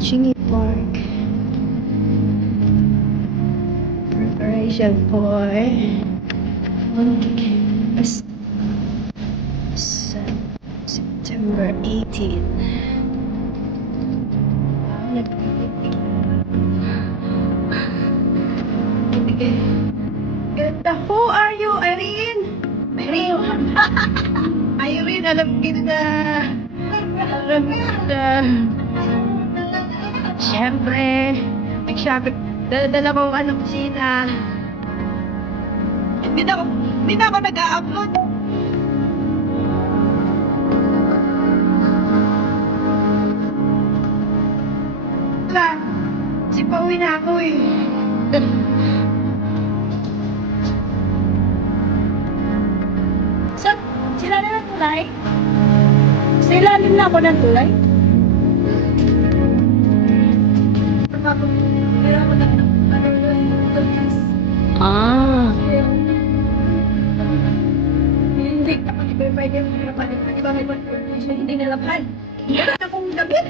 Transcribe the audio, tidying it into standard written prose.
Chingy pork. Preparation for September 18. Who are you, Irene? Irene. Irene, alam kita. Alam kita. Siyempre, nag-shopping. Dala ko ano kusina. Hindi na ako nag-a-upload. Wala. Si Pauwi na ako eh. Sila na ng tulay? Sa ilalim na ako ng tulay? Ah. Hindi ako pwede hindi nalapan. Hindi akong damit.